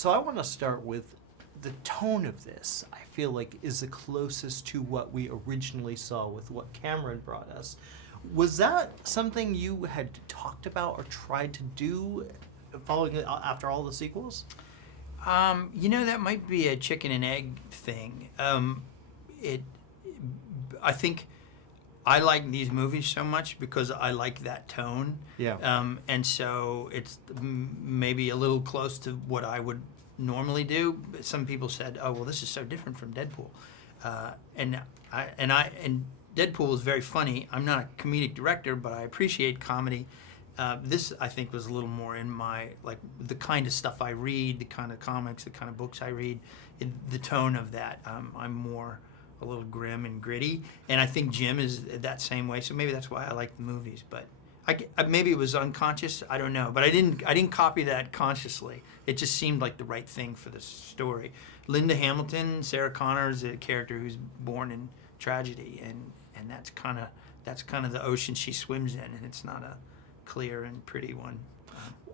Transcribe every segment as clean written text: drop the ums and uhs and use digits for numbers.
So I want to start with the tone of this. I feel like is the closest to what we originally saw with what Cameron brought us. Was that something you had talked about or tried to do following after all the sequels? That might be a chicken and egg thing. I think I like these movies so much because I like that tone. Yeah. And so it's maybe a little close to what I would normally do. Some people said, "Oh, well, this is so different from Deadpool," and Deadpool is very funny. I'm not a comedic director, but I appreciate comedy. This, I think, was a little more in my, like, the kind of stuff I read, the kind of comics, the kind of books I read, the tone of that. I'm more a little grim and gritty, and I think Jim is that same way, so maybe that's why I like the movies. But maybe it was unconscious, I don't know. But I didn't copy that consciously. It just seemed like the right thing for the story. Linda Hamilton, Sarah Connor, is a character who's born in tragedy, and that's kind of the ocean she swims in, and it's not a clear and pretty one.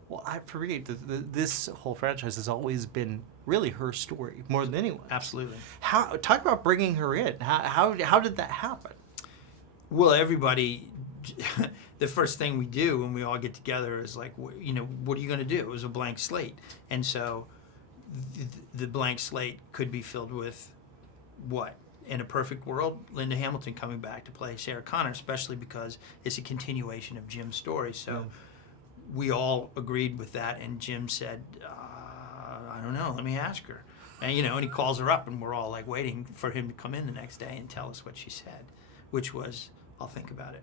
Well, I forget this whole franchise has always been really her story more than anyone. Absolutely. Talk about bringing her in. How did that happen? Well, everybody, the first thing we do when we all get together is like, what are you going to do? It was a blank slate, and so the blank slate could be filled with what? In a perfect world, Linda Hamilton coming back to play Sarah Connor, especially because it's a continuation of Jim's story. So we all agreed with that, and Jim said, I don't know, let me ask her. And he calls her up, and we're all like waiting for him to come in the next day and tell us what she said, which was, I'll think about it.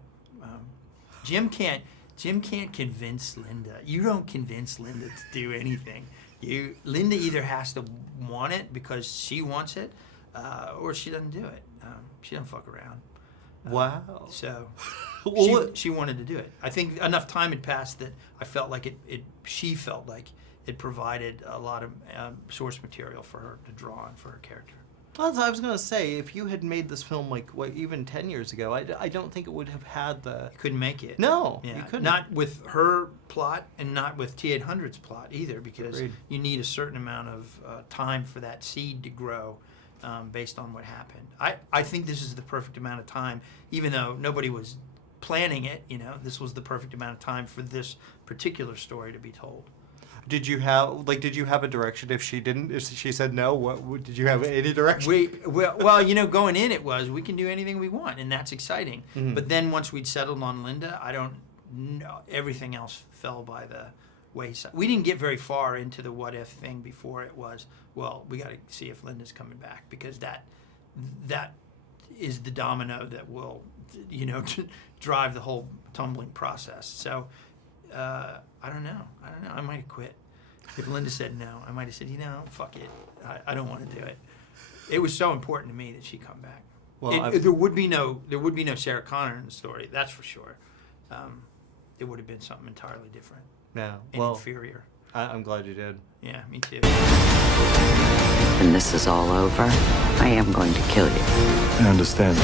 Jim can't convince Linda. You don't convince Linda to do anything. Linda either has to want it because she wants it, or she doesn't do it. She doesn't fuck around. Wow. So she wanted to do it. I think enough time had passed that I felt like she felt like it provided a lot of source material for her to draw on for her character. Well, I was going to say, if you had made this film even 10 years ago, I don't think it would have had the... You couldn't make it. No, yeah. You couldn't. Not with her plot and not with T-800's plot either, because Agreed. You need a certain amount of time for that seed to grow based on what happened. I think this is the perfect amount of time, even though nobody was planning it, this was the perfect amount of time for this particular story to be told. Did you have a direction if she said no? Did you have any direction? Well, going in it was, we can do anything we want, and that's exciting. Mm-hmm. But then once we'd settled on Linda, I don't know, everything else fell by the wayside. We didn't get very far into the what if thing before it was, well, we got to see if Linda's coming back, because that is the domino that will, drive the whole tumbling process. So I don't know. I might have quit. If Linda said no, I might have said, fuck it. I don't want to do it. It was so important to me that she come back. Well, there would be no Sarah Connor in the story. That's for sure. It would have been something entirely different. Yeah. And inferior. I'm glad you did. Yeah, me too. When this is all over, I am going to kill you. I understand.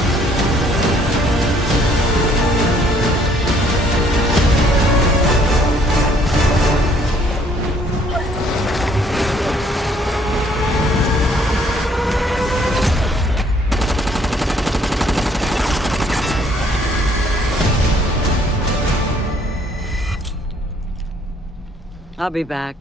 I'll be back.